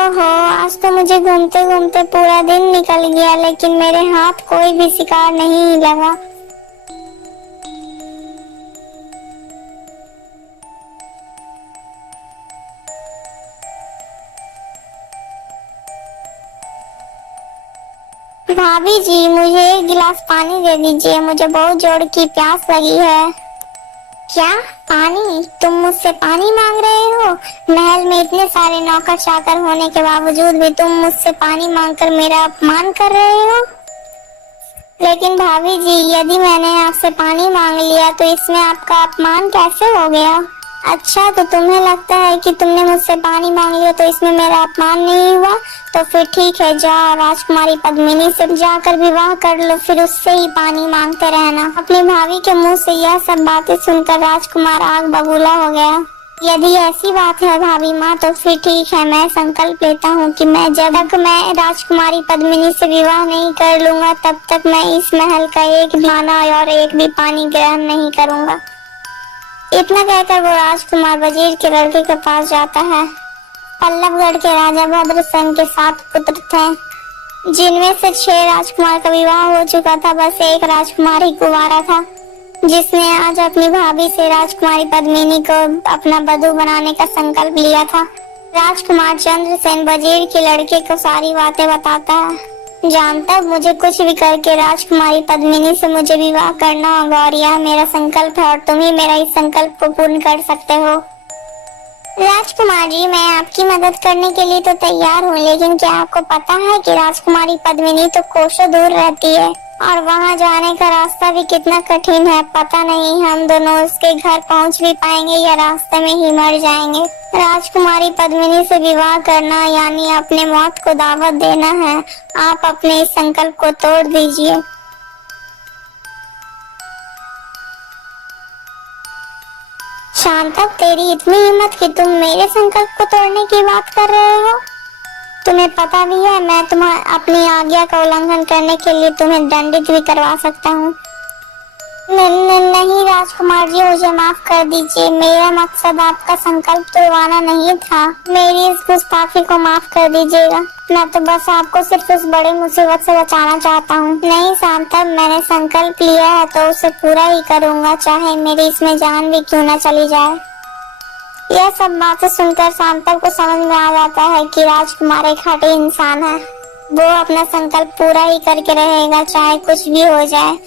ओहो, आज तो मुझे घूमते घूमते पूरा दिन निकल गया, लेकिन मेरे हाथ कोई भी शिकार नहीं लगा। भाभी जी, मुझे एक गिलास पानी दे दीजिए, मुझे बहुत जोर की प्यास लगी है। क्या? पानी? तुम मुझसे पानी मांग रहे हो? महल में इतने सारे नौकर चाकर होने के बावजूद भी तुम मुझसे पानी मांगकर मेरा अपमान कर रहे हो? लेकिन भाभी जी, यदि मैंने आपसे पानी मांग लिया तो इसमें आपका अपमान कैसे हो गया? अच्छा, तो तुम्हें लगता है कि तुमने मुझसे पानी मांग लिया तो इसमें मेरा अपमान नहीं हुआ? तो फिर ठीक है, जाओ राजकुमारी पद्मिनी से जाकर विवाह कर लो, फिर उससे ही पानी मांगते रहना। अपनी भाभी के मुंह से यह सब बातें सुनकर राजकुमार आग बबूला हो गया। यदि ऐसी बात है भाभी माँ, तो फिर ठीक है, मैं संकल्प लेता हूँ कि जब तक मैं राजकुमारी पद्मिनी से विवाह नहीं कर लूंगा तब तक मैं इस महल का एक भी खाना और एक भी पानी ग्रहण नहीं करूंगा। इतना कहकर वो राजकुमार वजीर के लड़के के पास जाता है। पल्लवगढ़ के राजा भद्रसेन के 7 पुत्र थे, जिनमें से 6 राजकुमार का विवाह हो चुका था। बस एक राजकुमार ही कुंवारा था, जिसने आज अपनी भाभी से राजकुमारी पद्मिनी को अपना वधू बनाने का संकल्प लिया था। राजकुमार चंद्रसेन वजीर के लड़के को सारी बातें बताता है। जानता, मुझे कुछ भी करके राजकुमारी पद्मिनी से मुझे विवाह करना होगा और यह मेरा संकल्प है और तुम ही मेरा इस संकल्प को पूर्ण कर सकते हो। राजकुमार जी, मैं आपकी मदद करने के लिए तो तैयार हूँ, लेकिन क्या आपको पता है कि राजकुमारी पद्मिनी तो कोसों दूर रहती है और वहाँ जाने का रास्ता भी कितना कठिन है। पता नहीं हम दोनों उसके घर पहुँच भी पाएंगे या रास्ते में ही मर जाएंगे। राजकुमारी पद्मिनी से विवाह करना यानी अपने मौत को दावत देना है। आप अपने इस संकल्प को तोड़ दीजिए। शांतक, तेरी इतनी हिम्मत कि तुम मेरे संकल्प को तोड़ने की बात कर रहे हो? तुम्हें पता भी है मैं तुम्हें अपनी आज्ञा का उल्लंघन करने के लिए तुम्हें दंडित भी करवा सकता हूँ। नहीं राजकुमार जी, मुझे माफ कर दीजिए। मेरा मकसद आपका संकल्प तोड़वाना नहीं था। मेरी इस गुस्ताखी को माफ कर दीजिएगा। मैं तो बस आपको सिर्फ उस बड़ी मुसीबत से बचाना चाहता हूँ। नहीं शांतक, मैंने संकल्प लिया है तो उसे पूरा ही करूँगा, चाहे मेरी इसमें जान भी क्यों न चली जाए। यह सब बातें सुनकर शांतक को समझ में आ जाता है कि राजकुमार एक हठी इंसान है। वो अपना संकल्प पूरा ही करके रहेगा, चाहे कुछ भी हो जाए।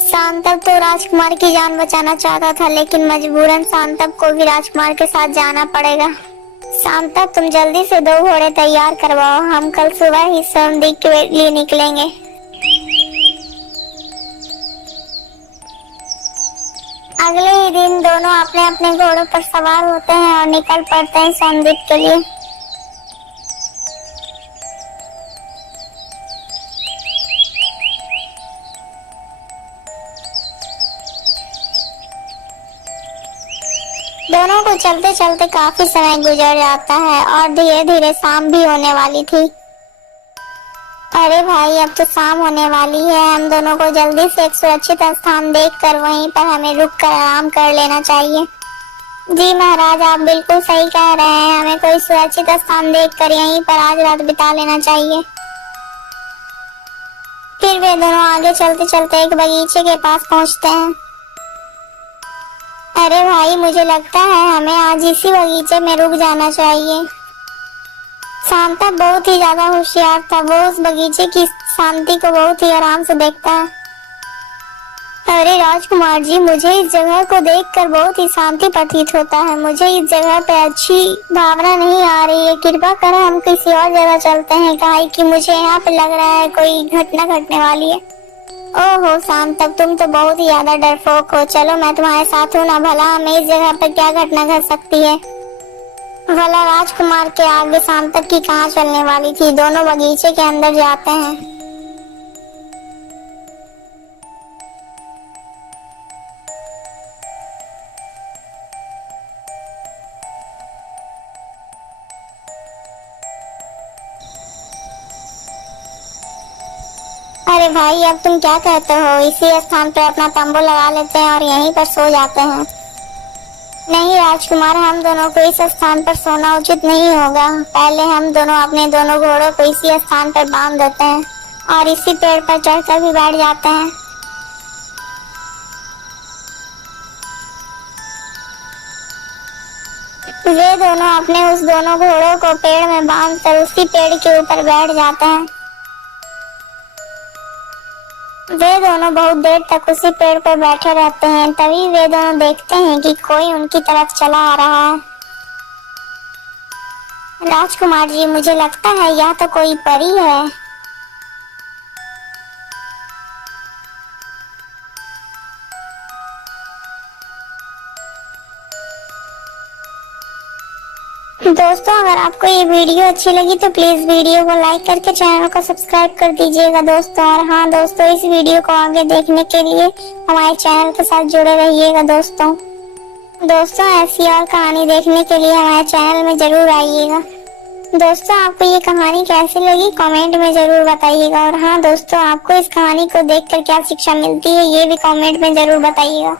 शांतक तो राजकुमार की जान बचाना चाहता था, लेकिन मजबूरन शांतक को भी राजकुमार के साथ जाना पड़ेगा। शांतक, तुम जल्दी से 2 घोड़े तैयार करवाओ, हम कल सुबह ही स्वयंदीप के लिए निकलेंगे। अगले ही दिन दोनों अपने अपने घोड़ों पर सवार होते हैं और निकल पड़ते हैं स्वयंदीप के लिए। दोनों को चलते चलते काफी समय गुजर जाता है और धीरे धीरे शाम भी होने वाली थी। अरे भाई, अब तो शाम होने वाली है, हम दोनों को जल्दी से एक सुरक्षित स्थान देखकर वहीं पर हमें रुककर आराम कर लेना चाहिए। जी महाराज, आप बिल्कुल सही कह रहे हैं, हमें कोई सुरक्षित स्थान देखकर यहीं पर आज रात बिता लेना चाहिए। फिर वे दोनों आगे चलते चलते एक बगीचे के पास पहुंचते हैं। अरे भाई, मुझे लगता है हमें आज इसी बगीचे में रुक जाना चाहिए। शांतक बहुत ही ज्यादा होशियार था, वो उस बगीचे की शांति को बहुत ही आराम से देखता है। अरे राजकुमार जी, मुझे इस जगह को देखकर बहुत ही शांति प्रतीत होता है। मुझे इस जगह पे अच्छी भावना नहीं आ रही है, कृपा कर हम किसी और जगह चलते हैं, काहे कि मुझे यहाँ पे लग रहा है कोई घटना घटने वाली है। ओहो शांतक, तुम तो बहुत ही ज्यादा डरपोक हो। चलो मैं तुम्हारे साथ हूँ ना, भला हमें इस जगह पर क्या घटना घट सकती है। भला राजकुमार के आगे शांतक की कहाँ चलने वाली थी। दोनों बगीचे के अंदर जाते हैं। अरे भाई, अब तुम क्या कहते हो, इसी स्थान पर अपना तंबू लगा लेते हैं और यहीं पर सो जाते हैं। नहीं राजकुमार, हम दोनों को इस स्थान पर सोना उचित नहीं होगा। पहले हम दोनों अपने दोनों घोड़ों को इसी स्थान पर बांध देते हैं और इसी पेड़ पर चढ़कर भी बैठ जाते हैं। वे दोनों अपने उस दोनों घोड़ों को पेड़ में बांधकर उसी पेड़ के ऊपर बैठ जाते हैं। वे दोनों बहुत देर तक उसी पेड़ पर बैठे रहते हैं। तभी वे दोनों देखते हैं कि कोई उनकी तरफ चला आ रहा है। राजकुमार जी, मुझे लगता है यह तो कोई परी है। दोस्तों, अगर आपको ये वीडियो अच्छी लगी तो प्लीज वीडियो को लाइक करके चैनल को सब्सक्राइब कर दीजिएगा दोस्तों। और हाँ दोस्तों, इस वीडियो को आगे देखने के लिए हमारे चैनल के साथ जुड़े रहिएगा दोस्तों। ऐसी और कहानी देखने के लिए हमारे चैनल में जरूर आइएगा। दोस्तों, आपको ये कहानी कैसी लगी कमेंट में जरूर बताइएगा। और हाँ दोस्तों, आपको इस कहानी को देखकर क्या शिक्षा मिलती है ये भी कमेंट में जरूर बताइएगा।